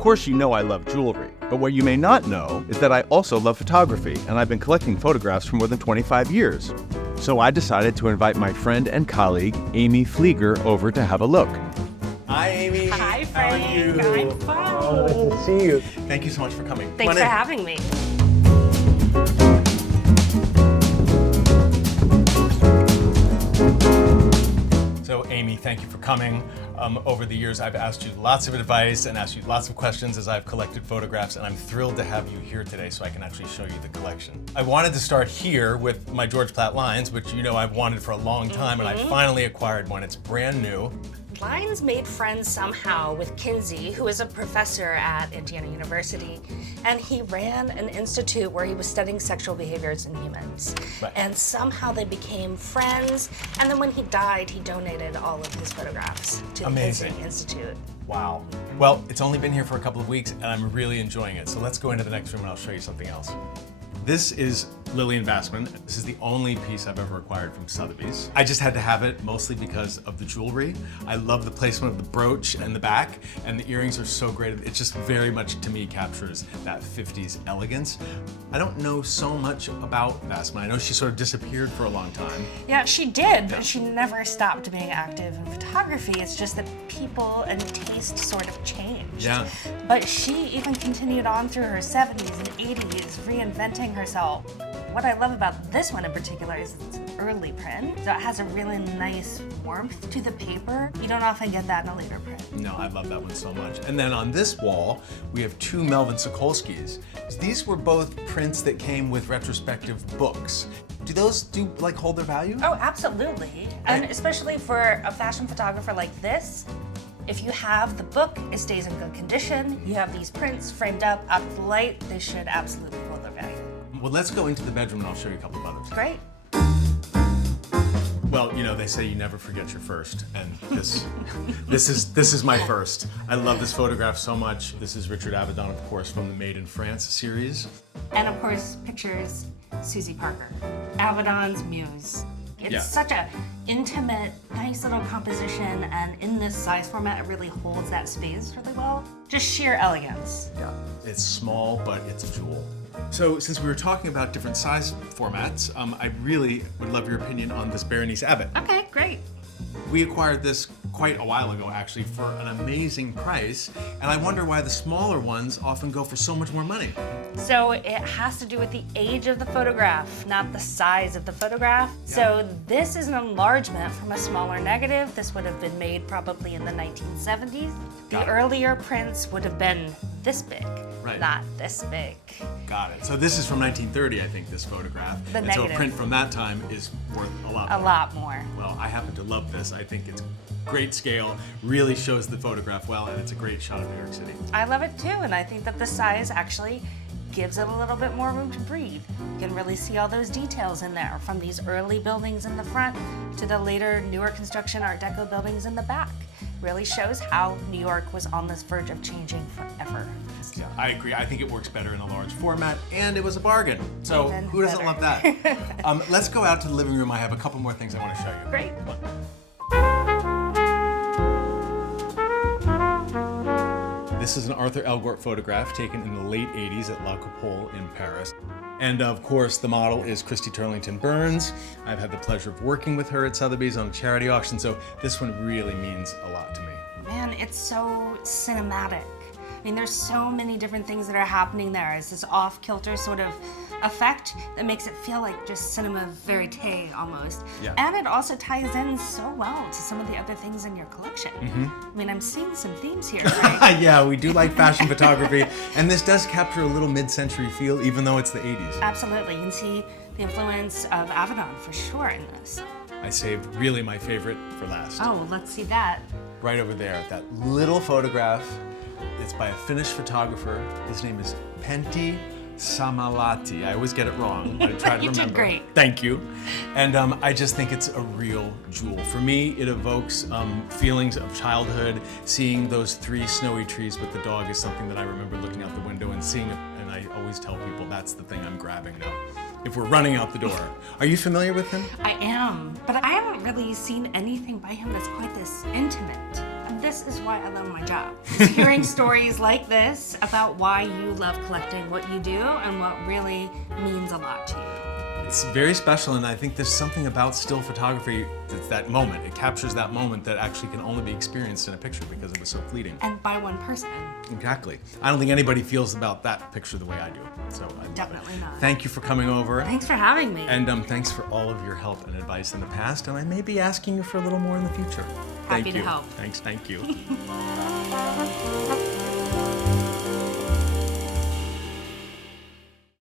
course you know I love jewelry, but what you may not know is that I also love photography, and I've been collecting photographs for more than 25 years. So I decided to invite my friend and colleague, Aimee Pflieger, over to have a look. Hi, Aimee. Hi, How Frank. are you? I'm fine. Oh, nice to see you. Thank you so much for coming. Thanks for having me. So, Aimee, thank you for coming. Over the years, I've asked you lots of advice and asked you lots of questions as I've collected photographs, and I'm thrilled to have you here today so I can actually show you the collection. I wanted to start here with my George Platt Lynes, which you know I've wanted for a long time, and I finally acquired one. It's brand new. Lynes made friends somehow with Kinsey, who is a professor at Indiana University, and he ran an institute where he was studying sexual behaviors in humans. Right. And somehow they became friends, and then when he died, he donated all of his photographs to the Amazing. Kinsey Institute. Wow. Well, it's only been here for a couple of weeks, and I'm really enjoying it. So let's go into the next room and I'll show you something else. This is Lillian Bassman. This is the only piece I've ever acquired from Sotheby's. I just had to have it mostly because of the jewelry. I love the placement of the brooch and the back, and the earrings are so great. It just very much, to me, captures that 50s elegance. I don't know so much about Bassman. I know she sort of disappeared for a long time. Yeah, she did, but she never stopped being active in photography. It's just that people and taste sort of changed. Yeah. But she even continued on through her 70s and 80s, reinventing herself. What I love about this one in particular is it's an early print, so it has a really nice warmth to the paper. You don't often get that in a later print. No, I love that one so much. And then on this wall, we have two Melvin Sokolskys. These were both prints that came with retrospective books. Do those hold their value? Oh, absolutely. And especially for a fashion photographer like this, if you have the book, it stays in good condition. You have these prints framed up out of the light, they should absolutely hold their value. Well, let's go into the bedroom and I'll show you a couple of others. Great. Well, you know, they say you never forget your first, and this is my first. I love this photograph so much. This is Richard Avedon, of course, from the Made in France series. And of course, pictures Susie Parker, Avedon's muse. It's such a intimate, nice little composition, and in this size format, it really holds that space really well. Just sheer elegance. Yeah. It's small, but it's a jewel. So, since we were talking about different size formats, I really would love your opinion on this Berenice Abbott. Okay, great. We acquired this quite a while ago, actually, for an amazing price, and I wonder why the smaller ones often go for so much more money. So it has to do with the age of the photograph, not the size of the photograph. Yeah. So this is an enlargement from a smaller negative. This would have been made probably in the 1970s. Got The it. earlier prints would have been this big, Right. not this big. Got it. So this is from 1930, I think, this photograph. The and so a negative. print from that time is worth a lot A more. lot more. Well, I happen to love this. I think it's great scale, really shows the photograph well, and it's a great shot of New York City. I love it too, and I think that the size actually gives it a little bit more room to breathe. You can really see all those details in there, from these early buildings in the front to the later newer construction Art Deco buildings in the back. Really shows how New York was on this verge of changing forever. Yeah, I agree. I think it works better in a large format, and it was a bargain. So Even who doesn't better. love that? Let's go out to the living room. I have a couple more things I want to show you. Great. This is an Arthur Elgort photograph taken in the late 80s at La Coupole in Paris. And of course, the model is Christy Turlington Burns. I've had the pleasure of working with her at Sotheby's on a charity auction, so this one really means a lot to me. Man, it's so cinematic. I mean, there's so many different things that are happening there. It's this off-kilter sort of effect that makes it feel like just cinema verite almost. Yeah. And it also ties in so well to some of the other things in your collection. I mean, I'm seeing some themes here, right? Yeah, we do like fashion photography, and this does capture a little mid-century feel, even though it's the 80s. Absolutely. You can see the influence of Avedon for sure in this. I saved really my favorite for last. Oh, let's see that. Right over there, that little photograph. It's by a Finnish photographer. His name is Pentti Samalahti. I always get it wrong, but I try to You remember. did great. Thank you. And I just think it's a real jewel. For me, it evokes feelings of childhood. Seeing those 3 snowy trees with the dog is something that I remember looking out the window and seeing it. And I always tell people that's the thing I'm grabbing now, if we're running out the door. Are you familiar with him? I am, but I haven't really seen anything by him that's quite this intimate. This is why I love my job. Is hearing stories like this about why you love collecting what you do and what really means a lot to you. It's very special, and I think there's something about still photography that's that moment. It captures that moment that actually can only be experienced in a picture because it was so fleeting. And by one person. Exactly. I don't think anybody feels about that picture the way I do. So I love Definitely it. not. Thank you for coming over. Thanks for having me. And thanks for all of your help and advice in the past, and I may be asking you for a little more in the future. Happy Thank to you. help. Thanks, thank you.